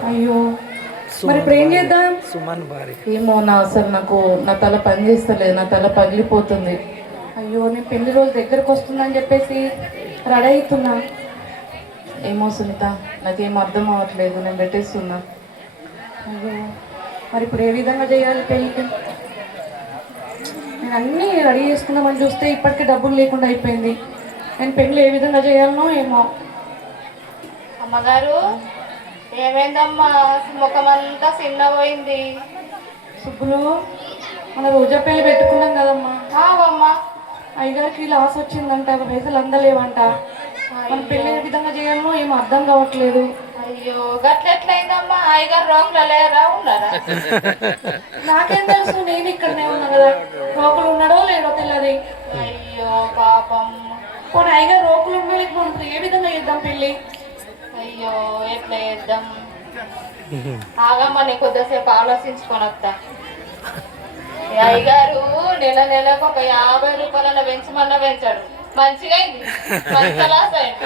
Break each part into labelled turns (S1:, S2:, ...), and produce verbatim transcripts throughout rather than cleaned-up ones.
S1: అయ్యో మరి ఇప్పుడు ఏం చేద్దాం?
S2: సుమన్ భార్య.
S1: ఏమో నా అసలు నాకు నా తల పని చేస్తలేదు, నా తల పగిలిపోతుంది. అయ్యో నేను పెళ్లి రోజు దగ్గరకు వస్తుందని చెప్పేసి రెడీ అవుతున్నా. ఏమో సునీత, నాకేం అర్థం అవ్వట్లేదు, నేను పెట్టేస్తున్నా. అయ్యో మరి ఇప్పుడు ఏ విధంగా చేయాలి పెళ్ళికి? నేను అన్నీ రెడీ చేసుకుందామని చూస్తే ఇప్పటికే డబ్బులు లేకుండా అయిపోయింది. నేను పెళ్ళి ఏ విధంగా చేయాలనో ఏమో.
S3: అమ్మగారు ఏమైందమ్మా, ముఖమంతా చిన్నపోయింది.
S1: సుబ్బులు, మన రోజా పెళ్ళి పెట్టుకున్నాం కదమ్మా.
S3: అమ్మా
S1: అయ్యగారికి లాస్ వచ్చిందంట, పైసలు అందలేవంట. మన పెళ్ళి ఏ విధంగా చేయాలనో ఏమో అర్థం కావట్లేదు.
S3: అయ్యో గట్లెట్లయిందమ్మా, అయ్యగారు రోగులు లేరా ఉన్నారా?
S1: నాకేం తెలుసు, నేను ఇక్కడనే ఉన్నా కదా. రోకులు ఉన్నాడో లేడో తెలియదు.
S3: అయ్యో పాపం.
S1: పోనీ అయ్యగారు రోకులు ఉండలేక ఏ విధంగా చేద్దాం పెళ్ళి?
S3: అయ్యో ఎట్లా చేద్దాం? ఆగమ్మా, నేను కొద్దిసేపు ఆలోచించుకొని వస్తా. అయ్యగారు నెల నెలకు ఒక యాభై రూపాయల పెంచమన్నా పెంచాడు, మంచిగా అయింది, మంచి లాస్ అయింది.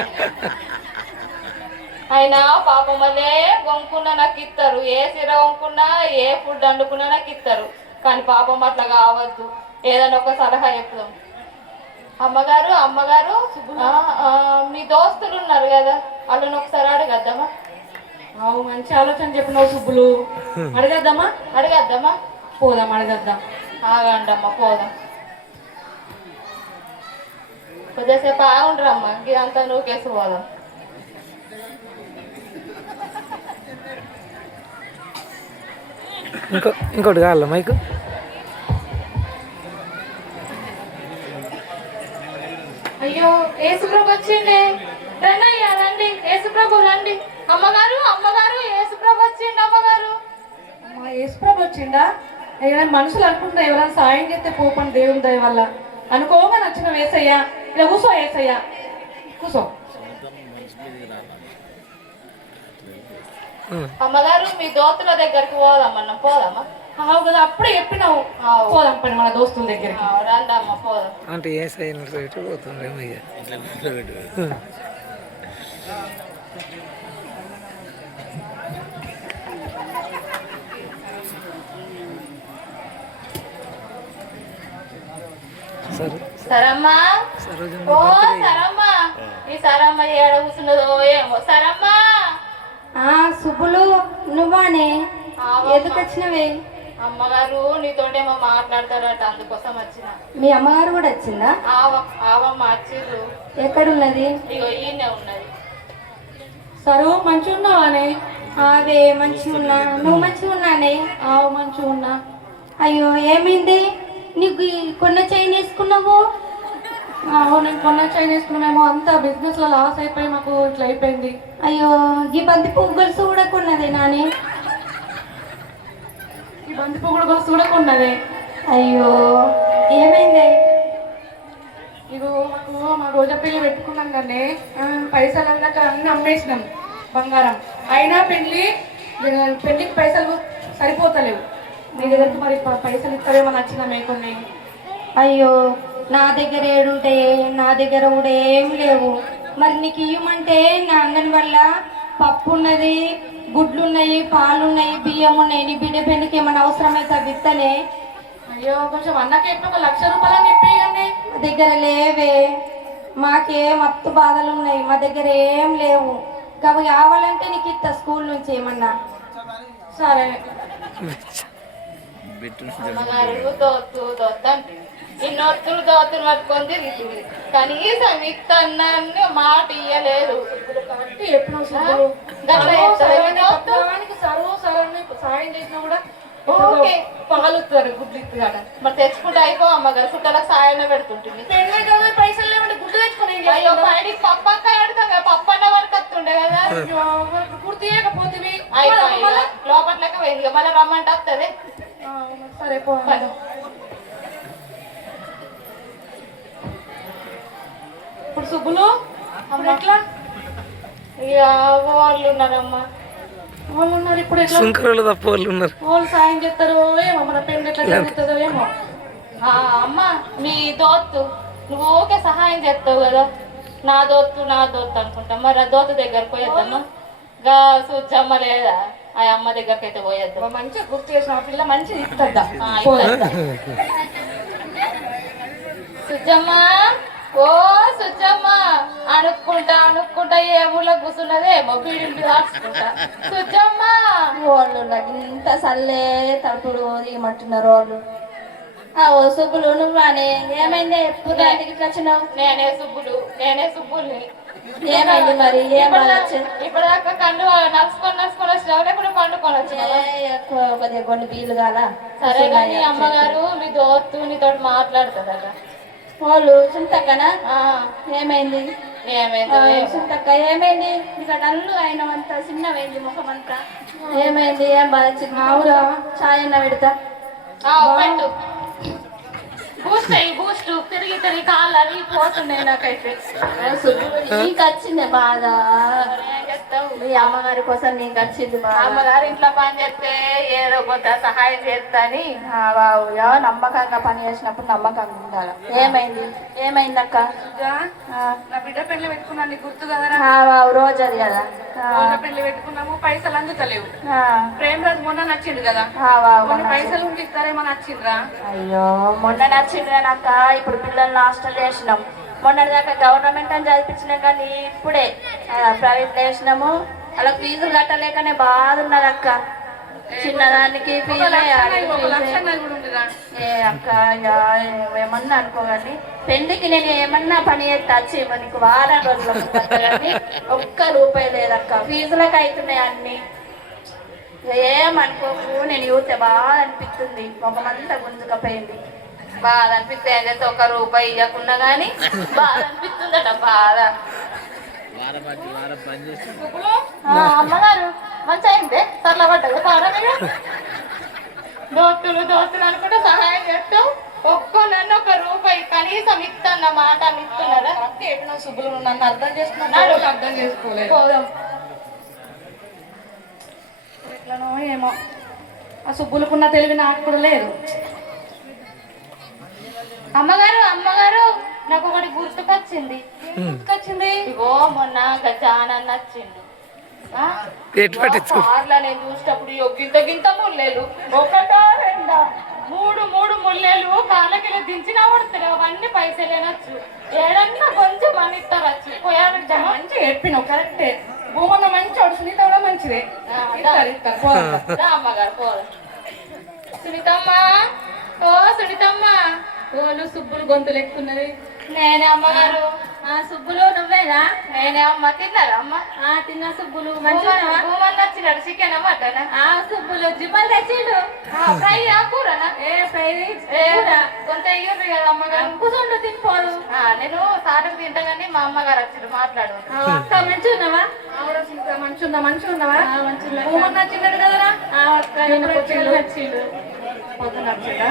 S3: అయినా పాపం వల్లే వంకున్నా నాకు ఇస్తారు, ఏ సిర వంకున్నా ఏ ఫుడ్ వండుకున్నా నాకు ఇస్తారు. కానీ పాపం అట్లా కావద్దు, ఏదైనా ఒక సలహా చెప్తాం. అమ్మగారు అమ్మగారు మీ దోస్తులు ఉన్నారు కదా, వాళ్ళని ఒకసారి అడగద్దామా?
S1: అవు మంచి ఆలోచన చెప్పినావు సుబ్బులు. అడగద్దామా?
S3: అడగద్దామా?
S1: పోదాం, అడగద్దాం.
S3: ఆగండి అమ్మ, పోదాం. కొద్దిసేపు ఆగుండ్రమ్మా, ఇదంతా నూకేసి పోదాం.
S2: ఇంకో ఇంకోటి కావాలా మైకు?
S3: అయ్యో యేసుప్రభు వచ్చిండే, రండి అయ్యా రండి, యేసుప్రభు రండి. అమ్మగారు అమ్మగారు యేసుప్రభు వచ్చిండు. అమ్మగారు
S1: అమ్మా, యేసుప్రభు వచ్చిండా? ఏదైనా మనుషులు అనుకుంటా ఎవరైనా సాయం చేస్తే పోపని దేవుని దయ వల్ల అనుకోగా నచ్చిన వేసయ్యా. ఇలా కూసో వేసయ్యా, కూసో.
S3: అమ్మగారు మీ దోస్తుల దగ్గరికి పోదామన్నా, పోదామా?
S1: అవు కదా, అప్పుడే చెప్పినావు. పోదాం పని మన దోస్తుల దగ్గరికి.
S3: రండి అమ్మ, పోదాం.
S2: అంటే ఏ సైన్ పోతుండే సరే
S3: సరమ్మా, ఓ సరమ్మా, ఈ సరమ్మ ఏడ కూర్చున్నదో ఏమో. సరమ్మా.
S4: సుబ్బులు, నువ్వానే? ఎందుకు వచ్చినవే?
S3: అమ్మగారు నీతోటేమో మాట్లాడతారట, అందుకోసం వచ్చిన.
S4: మీ అమ్మగారు కూడా వచ్చిందా?
S3: ఆవమ్మ వచ్చిర్రు.
S4: ఎక్కడున్నది?
S3: ఇగో ఈయనే ఉన్నది.
S1: సరు మంచిగా ఉన్నావానే?
S4: అవే మంచిగా ఉన్నా. నువ్వు మంచిగా ఉన్నానే?
S1: ఆవు మంచిగా ఉన్నా.
S4: అయ్యో ఏమైంది నీకు? కొన్న చైన్ వేసుకున్నావు?
S1: ఆహో నేను కొన్న చైన్ వేసుకున్నామేమో, అంతా బిజినెస్ లో లాస్ అయిపోయి మాకు ఇట్లా అయిపోయింది.
S4: అయ్యో ఈ బంతి పువ్వు గొలుసు కూడా కొన్నదే నానే?
S1: ఈ బంతి పువ్వు గొలుసు కూడా కొన్నదే.
S4: అయ్యో ఏమైంది?
S1: ఇగో మాకు మా రోజా పెళ్లి పెట్టుకున్నాం కానీ పైసలు అందాక అన్ని అమ్మేసినాం బంగారం. అయినా పెళ్లి పెళ్లికి పైసలు సరిపోతలేవు. నీ దగ్గరికి మరి పైసలు ఇస్తారేమో నచ్చినామే కొన్ని.
S4: అయ్యో నా దగ్గర ఏడుంటే, నా దగ్గర కూడా ఏం లేవు. మరి నీకు ఇవ్వమంటే నా అంగన్ వల్ల పప్పు ఉన్నది, గుడ్లు ఉన్నాయి, పాలు ఉన్నాయి, బియ్యం ఉన్నాయి. నీ బిడ్డ పెళ్లికి ఏమైనా అవసరమైతే అవి ఇస్తనే.
S1: అయ్యో కొంచెం అన్నకి ఎప్పుడు ఒక లక్ష రూపాయలు అని చెప్పేయండి.
S4: మా దగ్గర లేవే, మాకే మత్తు బాధలు ఉన్నాయి, మా దగ్గర ఏం లేవు. అవి కావాలంటే నీకు ఇస్తా స్కూల్ నుంచి ఏమన్నా.
S1: సరే.
S3: అమ్మగారు దోత్తు దోత్తంటే ఇన్నొత్తులు దోతులు పట్టుకొని తిరుగుతుంది, కనీసం ఇత్తన్నాన్ని మాట ఇయ్యలేదు.
S1: సాయం చేసినా కూడా పాలుతారు, గుడ్లు ఇస్తారు.
S3: మరి తెచ్చుకుంటే అయిపో అమ్మగారు, చుట్టాలకు సాయం పెడుతుంటుంది.
S1: పైసలు లేవంటే గుడ్లు తెచ్చుకుని
S3: అయ్యో బయటికి పప్పక్క పెడతాం కదా, పప్పు అన్న వరకు వస్తుండే కదా.
S1: గుర్తు చేయకపోతే
S3: లోపట్లక పోయింది, మళ్ళీ రమ్మంటే వస్తుంది.
S1: సరే పోదు. ఇప్పుడు సుబ్బులు ఎట్లా?
S3: ఇక వాళ్ళు ఉన్నారమ్మా,
S1: వాళ్ళు ఉన్నారు. ఇప్పుడు ఎట్లా?
S2: శంకరులు తప్ప వాళ్ళు ఉన్నారు.
S1: వాళ్ళు సాయం చేస్తారో ఏమో, మన పెళ్లి ఎట్లా జరుగుతుందో ఏమో.
S3: అమ్మ నీ దోత్తు నువ్వు ఓకే సహాయం చేస్తావు కదా, నా దోత్తు నా దోత్తు అనుకుంటా. మరి ఆ దోత్తు దగ్గర పోయేద్దామా? గా సూచమ్మ లేదా, ఆ అమ్మ దగ్గరికి అయితే పోయేద్దాం.
S1: మంచిగా గుర్తు చేసిన పిల్ల మంచిది ఇస్తుందా.
S3: ఆ, ఇట్లా. సుజమ్మ ఓ సుజమ్మ అనుకుంటా అనుకుంటా ఏ ఊళ్ళో కూర్చున్నదే మొబైల్ రాసుకుంటా. సుజమ్మ
S4: వాళ్ళు నాకు ఇంత సల్లే తప్పుడు దిగమంటున్నారు వాళ్ళు. ఆ ఓ సుబ్బులు నువ్వానే ఏమైంది ఎప్పుడు దానికి ఇట్లా వచ్చినావు?
S3: నేనే సుబ్బులు నేనే సుబ్బుల్ని.
S4: ఏమైంది మరి ఏం ఆలోచన?
S3: ఇప్పటిదాకా కన్ను నడుచుకొని నడుచుకొని వచ్చినావు, లేకుండా పండుకొని వచ్చినావా?
S4: ఎక్కువ కొద్దిగా కొన్ని బీలు కాల.
S3: సరే కానీ అమ్మగారు మీ దోస్తు నీతో మాట్లాడుతుందట.
S4: వాళ్ళు సుంతక్కనా?
S3: ఆ,
S4: ఏమైంది?
S3: ఏమైందో ఏమో.
S4: సుంతక్క ఏమైంది? ఇక డల్లు అయినవంతా చిన్నమైంది ముఖం అంతా. ఏమైంది? ఏం బాధ వచ్చింది? ఆవురా చాయ్ అన్న పెడతా.
S3: ఆ, పెట్టు. బూస్ట్ అయ్యి బూస్ట్ తిరిగి తిరిగి కాళ్ళు అవి పోతున్నాయి నాకైతే.
S4: నీకు వచ్చింది బాధ.
S3: ఏం చేస్తావు?
S4: మీ అమ్మగారి కోసం నీకు వచ్చింది బాధ.
S3: అమ్మగారు ఇంట్లో పని చేస్తే ఏదో కొంత సహాయం చేస్తాని.
S4: బావుయా నమ్మకంగా పని చేసినప్పుడు నమ్మకంగా ఉండాలి. ఏమైంది? ఏమైంది అక్క?
S1: నా బిడ్డ పెళ్లి పెట్టుకున్నాను, నీకు గుర్తు కదరా.
S4: బావు రోజు అది కదా.
S1: మొన్న పెళ్లి పెట్టుకున్నాము, పైసలు అందుతలేవు. ప్రేమ్ రాజు మొన్న నచ్చిండు కదా, కొన్ని పైసలు ఉంటే ఇస్తారేమో నచ్చిండ్రా.
S4: అయ్యో మొన్న నచ్చిండు కానీ అక్క ఇప్పుడు పిల్లల్ని హాస్టల్ వేసినాం. మొన్న దాకా గవర్నమెంట్ అని చదివించినాం కానీ ఇప్పుడే ప్రైవేట్ వేసినాము. అలా ఫీజులు కట్టలేకనే బాధ ఉన్నది అక్క. చిన్నదానికి ఫీజే ఏ అక్క ఏమన్నా అనుకోగాని పెళ్లికి నేను ఏమన్నా పని చేస్తే వచ్చి నీకు వారం రోజుల కానీ ఒక్క రూపాయి లేదక్క. ఫీజులకు అవుతున్నాయి అన్ని. ఏమనుకోకు, నేను చూస్తే బాగా అనిపిస్తుంది. ముఖమంతా గుంజుకపోయింది.
S3: బాధ అనిపిస్తే ఏం చేస్తే ఒక రూపాయి ఇవ్వకుండా గానీ బాధ అనిపిస్తుందట. బాధ. అమ్మగారు మంచి అయిందే సర్ల పడ్డది పారా. మీరు దోస్తులు దోస్తులు అనుకుంటే సహాయం చేస్తావు. ఒక్క నన్ను ఒక రూపాయి కనీసం ఇస్తాన్న మాట ఇస్తున్నారా?
S1: శుభ్రం నన్ను అర్థం చేసుకున్నాడు, అర్థం చేసుకోలేదు.
S3: పోదాం.
S1: ఎట్లనో ఏమో ఆ సుబ్బులకున్న తెలివి నాకు కూడా లేదు.
S3: అమ్మగారు అమ్మగారు నాకు ఒకటి గుర్తుకొచ్చింది.
S1: గుర్తుకొచ్చింది.
S3: ఇగో మొన్న గజానన్న వచ్చిండు.
S2: ఎటు పట్టించుకో.
S3: కార్లో నేను చూసినప్పుడు ఇగో గింత గింత ముళ్ళేలు ఒకటో రెండా మూడు మూడు ముళ్ళేలు కాళ్ళకి దించినా పడుతున్నాయి. అవన్నీ పైసలేనొచ్చు. ఏడన్నా కొంచెం అని ఇస్తారచ్చు. పోయారు
S1: మంచిగా చెప్పినావు, కరెక్టే. భూమన్న మంచి వాడు, సునీత కూడా మంచిదే.
S3: అమ్మగారు పోదు. సునీతమ్మ ఓ సునీతమ్మ. ఓలు సుబ్బులు గొంతులు ఎక్కున్నది. నేనే అమ్మగారు.
S4: ఆ సుబ్బులు నువ్వేనా?
S3: నేనే అమ్మ. తిన్నారా అమ్మ?
S4: ఆ తిన్నా సుబ్బులు.
S3: భూమన్న వచ్చినాడు. Chicken mutton?
S4: ఆ సుబ్బులు జిమ్మలు తెచ్చిండు.
S3: ఫ్రై కూరనా?
S4: ఏ ఫ్రై
S3: కొంత ఇయ్యరు కదా అమ్మగారు.
S4: కూర్చోండు తినిపోరు.
S3: నేను సాటకు తింటా కానీ మా అమ్మగారు వచ్చారు మాట్లాడు.
S4: అక్క మంచిగా ఉన్నావా?
S1: మంచిగా ఉందా? మంచిగా ఉన్నావా?
S4: మంచిగా
S1: భూమన్న వచ్చిండు కదరా.
S4: వచ్చిండు.
S1: పొద్దున వచ్చిందా?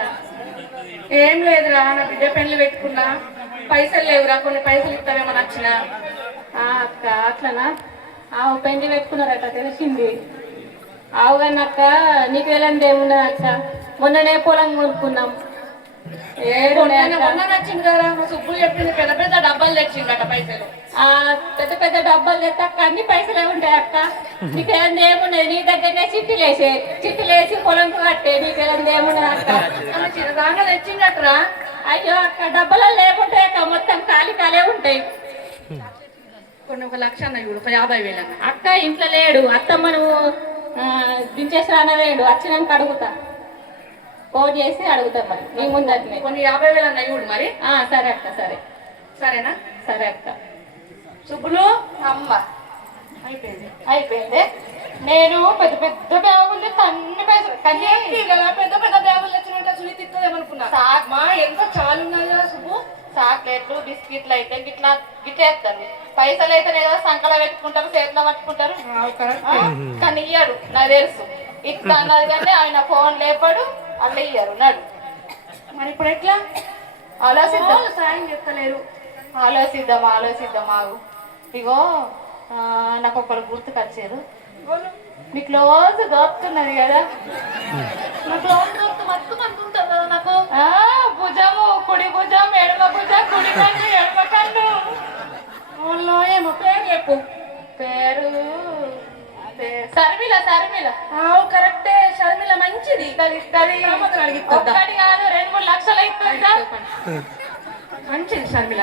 S1: ఏం లేదురా, నా బిడ్డ పెళ్లి పెట్టుకున్నా, పైసలు లేవురా, కొన్ని పైసలు ఇస్తావేమో నచ్చిన.
S4: అక్క అట్లనా? ఆవు పెండి పెట్టుకున్నారట తెలిసింది. ఆవు కానీ అక్క నీకు వెళ్ళండి ఏమున్నది అక్క. మొన్ననే పొలం కొనుక్కున్నాం.
S1: మొన్న నచ్చింది కదా, మా సుబ్బులు చెప్పింది పెద్ద పెద్ద డబ్బాలు తెచ్చిందట పైసలు.
S4: ఆ పెద్ద పెద్ద డబ్బాలు తెస్తే అక్క అన్ని పైసలే ఉంటాయి అక్క. నీకు వెళ్ళండి ఏమున్నది, నీ దగ్గరనే చిట్టీలు వేసే చిట్టీలు వేసి పొలంకు కట్టే నీకు వెళ్ళండి ఏమున్నది అక్క.
S1: చిన్నదాగా తెచ్చిందట్రా.
S4: అయ్యో అక్క డబ్బాలలో లేకుంటాయి అక్క, మొత్తం ఖాళీ ఖాళీ ఉంటాయి.
S1: కొన్ని ఒక లక్ష అన్న ఇప్పుడు యాభై వేలు అన్న.
S4: అక్క ఇంట్లో లేడు, అత్తమ్మ నువ్వు దించేసి రానవేడు, వచ్చినాక అడుగుతా. ఫోన్ చేసి అడుగుతా మరి నీ ముందట్నే.
S1: కొన్ని యాభై వేలు అన్న ఇవ్వడు మరి.
S4: సరే అక్క సరే.
S1: సరేనా?
S4: సరే అక్క.
S1: సుబ్బులు
S3: అమ్మ
S1: అయిపోయింది.
S3: అయిపోయింది. నేను పెద్ద పెద్ద బ్యాగులు అన్ని పైసలు కానీ
S1: కదా పెద్ద పెద్ద బ్యాగులు తెచ్చినట్టు సునీత ఇస్తుందేమనుకున్నా. మా ఎంత చాలు ఉన్నాయి కదా సుబ్బు.
S3: చాక్లెట్లు బిస్కెట్లు అయితే గిట్లా గిట్టేస్తారు. పైసలు అయితే ఏదో సంకలో పెట్టుకుంటారు, చేతిలో పట్టుకుంటారు. కానీ ఇయ్యడు, నాకు తెలుసు. ఇట్లా అన్నది కానీ ఆయన ఫోన్ లేపాడు, అట్లా ఇయ్యరు నడు.
S1: మరి ఇప్పుడు ఎట్లా?
S3: ఆలోచిద్దాం.
S1: సాయం చెప్తలేరు.
S3: ఆలోచిద్దాం ఆలోచిద్దాం ఆగు. ఇగో నాకు ఒకరు గుర్తుకొచ్చారు. మీకు క్లోజ్ దోపుతున్నది కదా, నాకు భుజము కుడి భుజం ఎడమ భుజం కుడి కన్ను ఎడమ కన్ను.
S1: ఏమో పేరు చెప్పు.
S3: పేరు సర్మిల సర్మిల
S1: ఆవు కరెక్టే షర్మిల మంచిది
S3: ఇస్తుంది ఇస్తుంది
S1: కాకపోతే అడిగిస్తుందా?
S3: ఒక్కటి కాదు రెండు మూడు లక్షలు ఇస్తుందా
S1: మంచిది షర్మిల.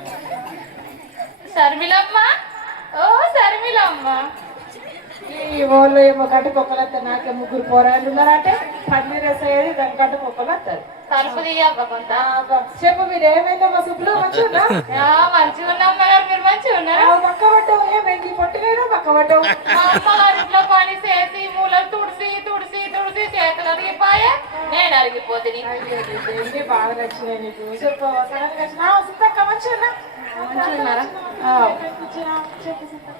S3: శర్మిలమ్మ ఓ శర్మిలమ్మ
S5: ఈ వాళ్ళు ఏమో గడ్డ కుక్కలు వస్తారు. నాకే ముగ్గురు పోరాళ్ళు ఉన్నారంటే పన్నీర్ వేసేది దాని గడ్డ కుక్కలు వస్తారు.
S3: తలుపు తీయబ్బా కొంత
S5: చెప్పు మీరు ఏమైందో మా సుబ్బులు మంచిగా
S3: మంచిగా ఉన్న అమ్మగారు మీరు మంచిగా ఉన్నారు
S5: పక్క పడ్డావు. ఏమైంది పొట్టులేదా పక్క పడ్డావు?
S3: మా అమ్మగారు ఇంట్లో పని చేసి మూలలు తుడిసి తుడిసి తుడిసి చేతులు అరిగిపోయా నేను అరిగిపోతుంది
S5: ఏంటి బాగా నచ్చినాయి నీకు? చెప్పు సడన్గా వచ్చినా సుబ్బక్క మంచిగా
S1: మంచిగున్నారా?
S5: చెప్పు సుబ్బక్క.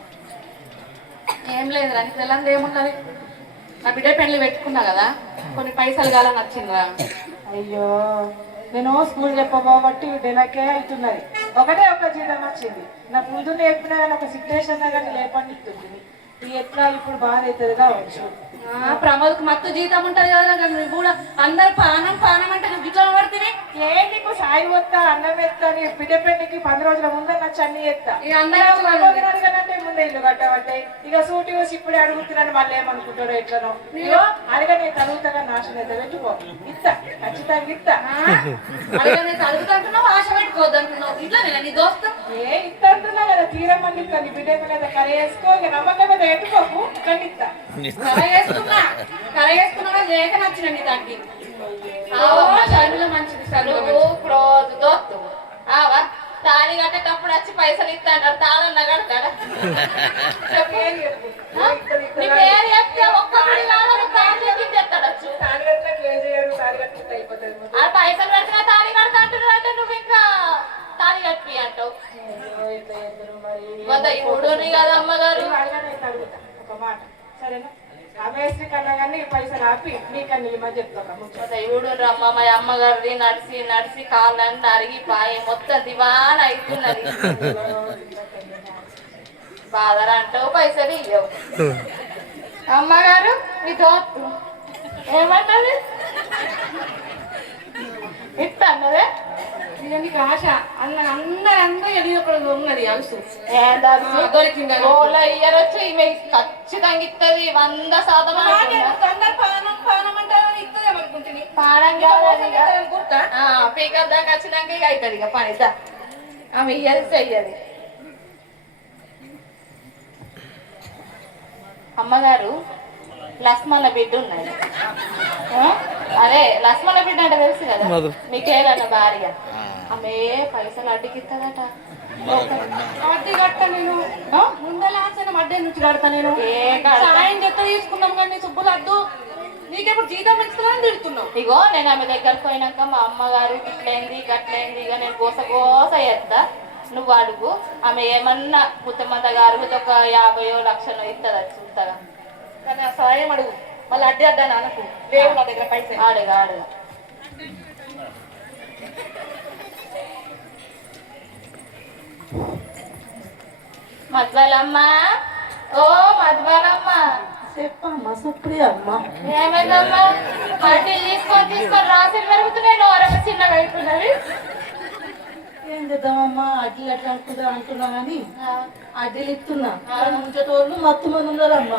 S1: ఏం లేదు నీకు తెల్లంది ఏమున్నది, నా బిడ్డ పెళ్లి పెట్టుకున్నా కదా, కొన్ని పైసలు కాలని వచ్చిందిరా.
S5: అయ్యో నేను స్కూల్ చెప్పబోబట్టి నెలకే అవుతున్నది. ఒకటే ఒక జీతం వచ్చింది. నాకు ముందు నేర్పినా కానీ ఒక సిచ్యువేషన్ కానీ లేపనిస్తుంది. ఇది ఎట్లా ఇప్పుడు బాగా అవుతుంది కావచ్చు.
S1: ప్రమోద్కి మత్తు జీతం ఉంటది కదా, నువ్వు కూడా అందరు పానం పానం అంటే నువ్వు గిట్లా పడుతుంది.
S5: ఏ నీకు సాయి వస్తా అన్నం ఎత్తా నీ బిడ్డ పెళ్లికి పది రోజుల ముందే నచ్చి అన్ని ఎత్తా.
S1: ఇక అందరూ
S5: అడగనంటే ముందే ఇల్లు కట్టబట్టే ఇక సూటి వచ్చి ఇప్పుడే అడుగుతున్నాను. మళ్ళీ ఏమనుకుంటారో ఎట్లనో ఇగో అడగ నేను తరుగుతాగా నాశనం అయితే పెట్టుకో ఇస్తా ఖచ్చితంగా ఇస్తా.
S1: అడుగుతుంటున్నావు, ఆశ పెట్టుకోవద్దు అంటున్నావు. ఇట్లా నేను నీ దోస్తు
S5: ఏ ఇస్తా అంటున్నా కదా, తీరమని ఇస్తా. నీ బిడ్డ మీద కర వేసుకో, ఇక నమ్మకం మీద ఎట్టుకోకు కానీ ఇస్తా.
S1: కర వేసుకున్నా కర వేసుకున్నా లేక నచ్చిన నీ దానికి షర్మిల మంచిది.
S3: నువ్వు క్రోధ్ దోత్తు ఆవా తాళి కట్టేటప్పుడు వచ్చి పైసలు ఇస్తాడు తాళన్న కడతాడా
S5: చెప్పు, ఏం చెప్పు.
S3: నీ పేరు చెప్తే ఒక్కడి చెప్తాడచ్చు
S5: తాలిగట్లకు ఏం చేయరు, తాలిగట్లకు అయిపోతుంది.
S3: ఆ పైసలు పెడితే తాళి కడతా అంటున్నావు అంటే నువ్వు ఇంకా తాళి కట్టి అంటావు వద్ద ఇప్పుడు కదా అమ్మగారు.
S5: అడుగుతా ఒక మాట సరేనా? అమేశ్రీ కన్నా కానీ పైసలు ఆపి నీకన్నా ఈ మధ్య చెప్తాను.
S3: దేవుడు రమ్మ మా అమ్మగారిది నడిచి నడిచి కాళ్ళని అరిగిపాయి మొత్తం దివాన్ అవుతున్నది. బాధరా అంటావు పైసలు ఇవ్వవు. అమ్మగారు మీ దోత్తు ఏమన్నది ఇస్తా అన్నదే
S1: నీకు ఆశ అన్న అందరు అందరూ ఎదిగి ఒకడు ఉన్నది అలుసు
S3: దొరికింది ఇయర్ వచ్చి ఈమె ఖచ్చితంగా ఇస్తుంది వంద శాతం
S1: అందరు పానం పానం అంటారు ఇస్తుందేమనుకుంటుంది.
S3: పాడం కాదు పీకప్ దాకా వచ్చినాక ఇక అవుతుంది ఇక పని దా ఆమె ఇయ్యది చెయ్యది. అమ్మగారు లక్ష్మణ బిడ్డ ఉన్నది. అదే లక్ష్మణ బిడ్డ అంటే తెలుసు కదా మీకేదన్న భార్య. ఆమె పైసలు అడ్డికిస్తుందట.
S1: అడ్డీ కట్ట నేను ముందర ఆశనం అడ్డే నుంచి కడతా నేను. సాయం చెత్త తీసుకున్నాం కానీ సుబ్బులు అడ్డు నీకెప్పుడు జీతం ఇస్తున్నాను తిడుతున్నావు.
S3: ఇగో నేను ఆమె దగ్గరకు పోయినాక మా అమ్మగారు ఇట్లయింది గట్లయింది ఇక నేను గోస గోస చేస్తా నువ్వు అడుగు. ఆమె ఏమన్నా పుత్తమంత గారు ఒక యాభయో లక్షలో ఇస్తుందా చూస్తాగా
S1: కానీ ఆ సాయం అడుగు. మళ్ళీ అడ్డే అడ్డాను అనకు, లేవు నా దగ్గర పైసలు.
S3: ఆడుగా ఆడుగా మధ్వాలమ్మ ఓ మధ్వాలమ్మ
S5: చెప్పమ్మా సుప్రియ అమ్మ.
S3: ఏమైందమ్మా మట్టి తీసుకొని తీసుకొని రాసి పెరుగుతున్నాయి నోరమ్మ చిన్నగా అయిపోయినవి.
S5: ఏం చేద్దామమ్మా అడ్డీలు ఎట్లా అనుకుంటా అంటున్నా కానీ అడ్డీలు ఇస్తున్నా. ముంచేటోళ్ళు మత్తు మంది ఉన్నారమ్మా.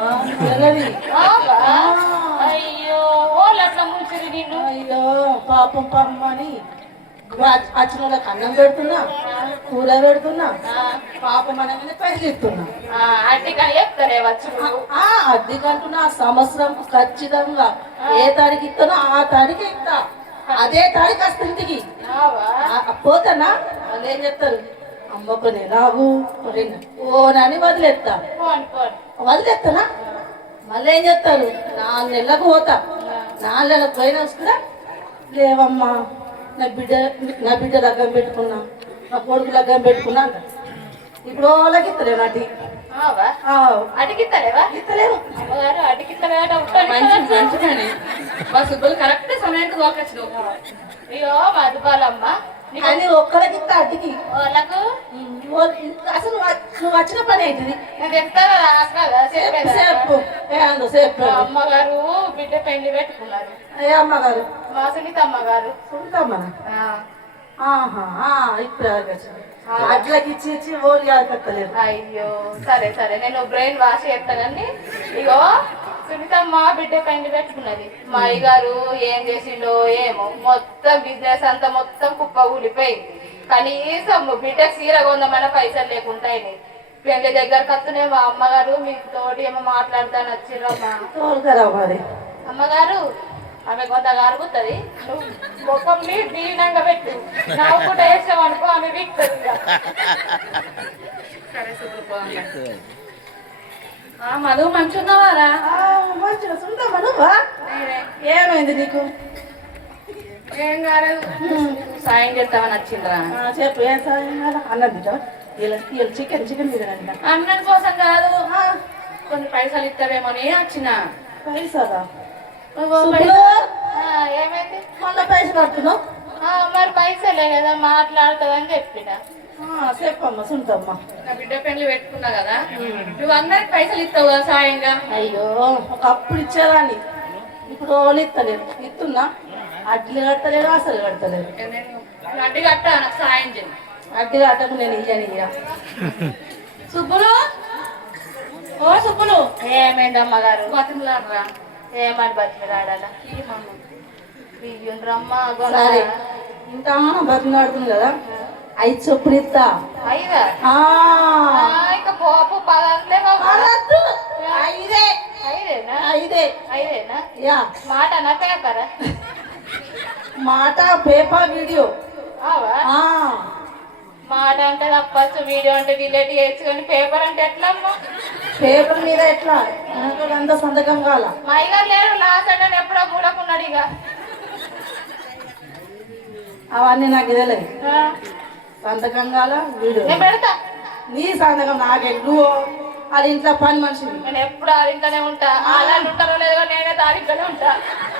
S3: అయ్యో వాళ్ళు అట్లా ముంచరు నిన్ను.
S5: అయ్యో పాపం పాపం అని వచ్చిన వాళ్ళకి అన్నం పెడుతున్నా, కూర పెడుతున్నా, పాపం అనే మీద పైసలు ఇస్తున్నా.
S3: అడ్డి కానీ చెప్తారే వచ్చు
S5: అద్దె కంటున్నా సంవత్సరం ఖచ్చితంగా ఏ తారీఖు ఇస్తానో ఆ తారీఖు ఇస్తా. అదే తారీఖు వస్తా ఇంటికి పోతానా. వాళ్ళు ఏం చెప్తారు, అమ్మకొని రావు ఓనని వదిలేస్తా. వదిలేస్తానా మళ్ళీ ఏం చెప్తారు, నాలుగు నెలలకు పోతా. నాలుగు నెలలకు పోయినా వస్తుందా లేవమ్మా నా బిడ్డ నా బిడ్డ లగ్గం పెట్టుకున్నా, నా కొడుకు లగ్గం పెట్టుకున్నా అంట. ఇప్పుడు వాళ్ళకి ఇస్తలేవు నాటి
S3: అడిగిస్తారేవా
S5: ఇస్తలేము.
S3: అమ్మగారు అడిగిస్తారేట
S1: మంచిగానే మా సుబ్బులు కరెక్ట్ సమయానికి దోకొచ్చినావు.
S3: అయ్యో మధుబాలమ్మ
S5: అని ఒక్కడికి ఇస్తా అడ్డికి.
S3: వాళ్ళకు
S5: అసలు నువ్వు వచ్చిన పని అవుతుంది.
S3: నేను చెప్తాను కదా చెప్పేదా
S5: సేపు ఏ అందు సేపు
S3: అమ్మగారు బిడ్డ పెళ్లి పెట్టుకున్నారు.
S5: ఏ అమ్మగారు
S3: మా సునీత అమ్మగారు
S5: ఉంటామ్మా. ఆహా ఆ, ఇప్పుడు వచ్చింది. అట్లకి ఇచ్చి ఇచ్చి ఓలి ఆకత్తలేదు.
S3: అయ్యో సరే సరే నేను బ్రెయిన్ వాష్ చేస్తానండి. ఇగో సునీతమ్మ బిడ్డ పెండి పెట్టుకున్నది. మా అయ్యగారు ఏం చేసిండో ఏమో, మొత్తం బిజినెస్ అంతా మొత్తం కుప్ప ఊలిపోయింది. కనీసం బిడ్డ చీర కొందామన్న పైసలు లేకుండా అయినాయి. పెళ్లి దగ్గరకు వస్తూనే మా అమ్మగారు మీకు తోటి ఏమో మాట్లాడతాను వచ్చిర్రమ్మా.
S5: తోలుకరా మరి.
S3: అమ్మగారు ఆమె కొంత అరుగుతుంది, నువ్వు ముఖం నీ దీనంగా పెట్టు, నవ్వుకుంటా వేసాం అనుకో ఆమె వీక్తుంది.
S1: మధు మంచి ఉన్నవారా?
S5: మంచిగా ఉంటామా నువ్వా? ఏమైంది నీకు?
S1: ఏం కాలేదు, సాయం చేస్తామని వచ్చిండ్రా.
S5: ఆ, చెప్పు ఏం సాయం కదా అన్నం తింటావా? ఇలా ఇలా చికెన్ చికెన్ తినండి.
S1: అన్నం కోసం కాదు, కొన్ని పైసలు ఇస్తావేమని వచ్చిన.
S5: పైసలా?
S3: ఆ, ఏమైంది?
S5: మళ్ళీ పైసలు కడుతున్నావు?
S3: ఆ, మరి పైసలే కదా మాట్లాడుతుందని చెప్పిన.
S5: చెప్పమ్మా సుంటమ్మా.
S1: నా బిడ్డ పెళ్లి పెట్టుకున్నా కదా, నువ్వు అందరికి పైసలు ఇస్తావు కదా సాయంగా.
S5: అయ్యో ఒకప్పుడు ఇచ్చేదాన్ని, ఇప్పుడు వాళ్ళు ఇస్తలేదు. ఇస్తున్నా అడ్లు కట్టలేదు, అసలు కడతలేదు.
S1: నేను అడ్డు కట్టా, నాకు సాయం చేయి.
S5: అడ్డు కట్టకు నేను ఇయ్యని ఇయ్య.
S1: సుబ్బులు, ఓ సుబ్బులు,
S3: ఏమైంది అమ్మగారు?
S1: బతిమలాడరా.
S3: ఏమని బతిమలాడాలా? బియ్యుండ్రమ్మా
S5: సరే ఇంకా బతిలాడుతుంది కదా, ఐదు చొప్పులు ఇస్తా.
S3: ఐదా?
S5: ఆ,
S3: ఇక పోపు పదంతే
S5: అనొద్దు. ఐదే
S3: ఐదేనా?
S5: ఐదే
S3: ఐదేనా?
S5: యా.
S3: మాట నా పేపరా?
S5: మాట పేపర్ వీడియో.
S3: ఆవా
S5: ఆ,
S3: మాట అంటే తప్పచ్చు, వీడియో అంటే డిలేట్ చేయొచ్చు, కానీ పేపర్ అంటే ఎట్లా అమ్మా?
S5: పేపర్ మీద ఎట్లా అంత సంతకం కాల.
S3: మా అయ్యగారు లేరు, లాస్ట్ అంటే ఎప్పుడో మూడకున్నాడు. ఇక
S5: అవన్నీ నాకు తెలియదు.
S3: ఆ,
S5: సంతకం కాల వీడియో.
S3: నేను పెడతా.
S5: నీ సంతకం నాకే, నువ్వు అది ఇంట్లో పని మనిషివి.
S3: నేను ఎప్పుడు ఆ ఇంట్లోనే ఉంటా, అలా ఉంటారో లేదో నేనే దారింట్లోనే ఉంటా.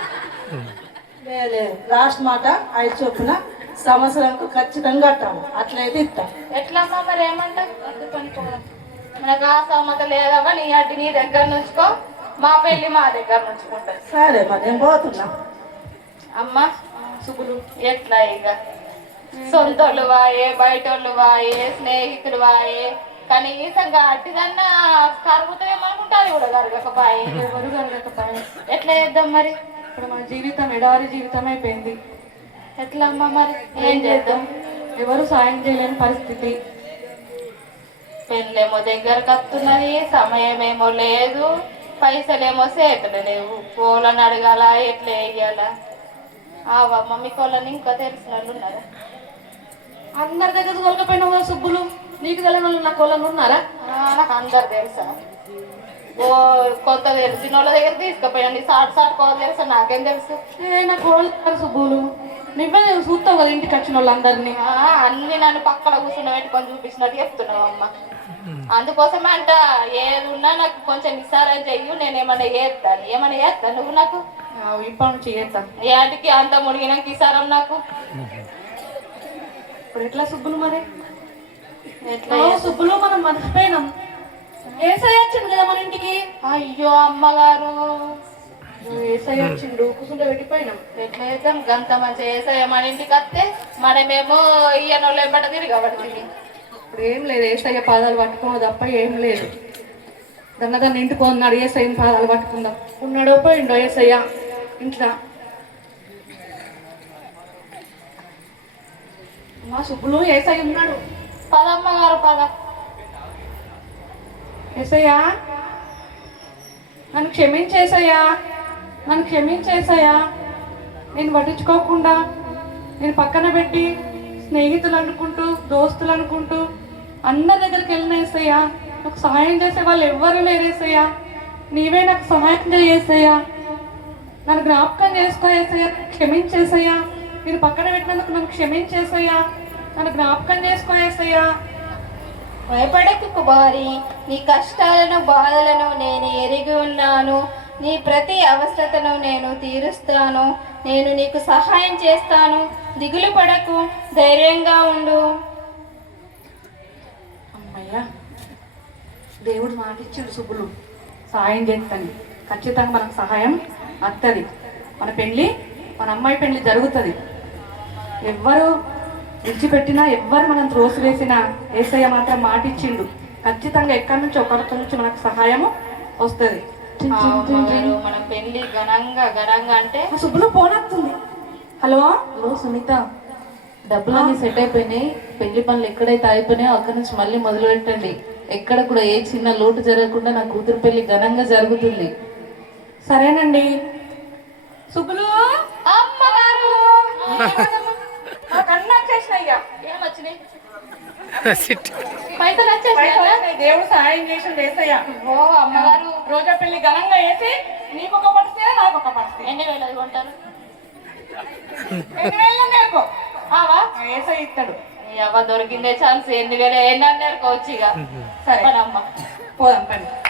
S5: లేదు లాస్ట్ మాట ఐదు చొప్పున సంవత్సరంకు ఖచ్చితంగా కట్టాము, అట్లయితే ఇస్తా.
S3: ఎట్లా అమ్మా మరి ఏమంటా? మనకు ఆ సమ్మత లేదమ్మా, నీ అడ్డి నీ దగ్గర నుంచుకో, మా పెళ్లి మా దగ్గర నుంచుకుంటుంది.
S5: సరే మరి నేను పోతున్నా.
S3: అమ్మా సుబ్బులు ఎట్లా ఇక సొంతోళ్ళు వాయే, బయటోళ్ళు వాయే, స్నేహితులు వాయే, కనీసంగా అట్టిదన్నా కరుగుతాయేమనుకుంటా, అది కూడా కరగకపోయే.
S1: ఎవరు కలగకపోయా.
S3: ఎట్లా చేద్దాం మరి?
S1: ఇప్పుడు మన జీవితం ఎడారి జీవితం అయిపోయింది.
S3: ఎట్లా అమ్మా మరి ఏం చేద్దాం?
S1: ఎవరు సాయం చేయలేని పరిస్థితి.
S3: పెళ్ళేమో దగ్గరకు వస్తున్నది, సమయమేమో లేదు, పైసలేమో చేతులు లేవు. కోళ్ళని అడగాల, ఎట్లా వేయాలా? ఆవా మమ్మీ కోళ్ళని ఇంకా తెలిసిన వాళ్ళు ఉన్నారా?
S1: అందరి దగ్గర కొలకపోయినావు కదా సుబ్బులు, నీకు తెలియని వాళ్ళు నాకు వాళ్ళని ఉన్నారా?
S3: ఆ, నాకు అందరు తెలుసా? ఓ కొంత తెలిసిన వాళ్ళ దగ్గర తీసుకుపోయండి, సాట్ సాట్ కోళ్ళు తెలుసా? నాకేం తెలుసు?
S1: ఏ నాకు వాళ్ళు తెలుసు సుబ్బులు, నువ్వే చూస్తావు కదా ఇంటికి వచ్చిన వాళ్ళందరినీ.
S3: ఆ, అన్ని నన్ను పక్కన కూర్చుని పెట్టుకొని చూపించినట్టు చెప్తున్నావు అమ్మ. అందుకోసమే అంట, ఏది ఉన్నా నాకు కొంచెం నిస్సారం చెయ్యు, నేను ఏమన్నా చేస్తాను. ఏమన్నా చేస్తాను నువ్వు నాకు?
S1: ఇప్పటి నుంచి చేద్దాం.
S3: ఏటికి అంత మునిగినాక ఇసారం నాకు?
S1: ఇప్పుడు ఎట్లా సుబ్బులు మరి?
S3: ఎట్లా
S1: ఆ,
S3: చేద్దాం?
S1: సుబ్బులు మనం మర్చిపోయినాం, ఏసై వచ్చిండు కదా మన ఇంటికి.
S3: అయ్యో అమ్మగారు,
S1: ఏసై వచ్చిండు, కూర్చుంటే పెట్టిపోయినాం.
S3: ఎట్లా చేద్దాం? గంత మంచి ఏసయ్య మన ఇంటికి వస్తే మనమేమో ఇయ్యనోళ్ళు ఎంబట తిరిగబడుతుంది.
S1: ఇప్పుడు ఏం లేదు, ఏసయ్య పాదాలు పట్టుకోవడం తప్ప ఏం లేదు. దన్నదాన్ని ఇంటికి ఉన్నాడు, ఏసయ్య పాదాలు పట్టుకుందాం. ఉన్నాడో పోయిండో ఏసయ్య ఇంట్లో. మా సుబ్బులు ఏసయ్య ఉన్నాడు.
S3: పదమ్మగారు పద.
S1: ఏసయ్యా నన్ను క్షమించేసయ్యా, నన్ను క్షమించేసయ్యా. నేను పట్టించుకోకుండా నేను పక్కన పెట్టి స్నేహితులు అనుకుంటూ, దోస్తులు అనుకుంటూ అందరి దగ్గరికి వెళ్ళిన ఏసయ్యా, నాకు సహాయం చేసే వాళ్ళు ఎవ్వరూ లేరేసయ్యా. నీవే నాకు సహాయం చేసేసయ్యా, నన్ను జ్ఞాపకం చేసుకో ఏసయ్యా, క్షమించేసయ్యా. నేను పక్కన పెట్టినందుకు నన్ను క్షమించేసయ్యా, నన్ను జ్ఞాపకం చేసుకో ఏసయ్యా.
S4: భయపడకు కుమారి, నీ కష్టాలను బాధలను నేను ఎరిగి ఉన్నాను. నీ ప్రతి అవసరతను నేను తీరుస్తాను. నేను నీకు సహాయం చేస్తాను. దిగులు పడకు, ధైర్యంగా ఉండు.
S1: అమ్మయ్యా, దేవుడు మాటిచ్చాడు సుబ్బులు, సహాయం చేస్తాను. ఖచ్చితంగా మనకు సహాయం వస్తుంది. మన పెళ్ళి, మన అమ్మాయి పెళ్ళి జరుగుతుంది. ఎవ్వరు విడిచిపెట్టినా ఎవ్వరు మనం త్రోసివేసినా ఏసయ్య మాత్రం మాట ఇచ్చిండు, ఖచ్చితంగా ఎక్కడి నుంచి ఒకరి నుంచి మనకు సహాయము వస్తుంది.
S3: ఆ అమ్మగారు మనం పెళ్లి ఘనంగా ఘనంగా అంటే
S1: సుబ్బులు ఫోన్ వస్తుంది. హలో హలో సునీత, డబ్బులన్నీ సెట్ అయిపోయినాయి, పెళ్లి పనులు ఎక్కడైతే అయిపోయినాయో అక్కడి నుంచి మళ్ళీ మొదలు పెట్టండి. ఎక్కడ కూడా ఏ చిన్న లోటు జరగకుండా నా కూతురు పెళ్లి ఘనంగా జరుగుతుంది. సరేనండి. సుబ్బులు
S3: అమ్మగారు
S1: కన్నా వచ్చేసినాయ్యా.
S3: ఏమొచ్చినాయి?
S2: సిట్.
S3: పైసలు వచ్చేసినాయా?
S1: దేవుడు సహాయం చేసి వేసయ్యా.
S3: ఓ అమ్మగారు
S1: రోజా పెళ్లి ఘనంగా వేసి నీకు ఒక పడితే నాకు ఒక పడితే
S3: ఎన్ని వేలు అది కొంటారు?
S1: ఎన్ని వేలు నేర్కో ఆవా వేసయ్య ఇస్తాడు.
S3: ఎవ దొరికిందే ఛాన్స్, ఎన్ని వేలు ఎన్ని నేర్కోవచ్చు ఇక.
S1: సరే
S3: అమ్మ
S1: పోదాం పని.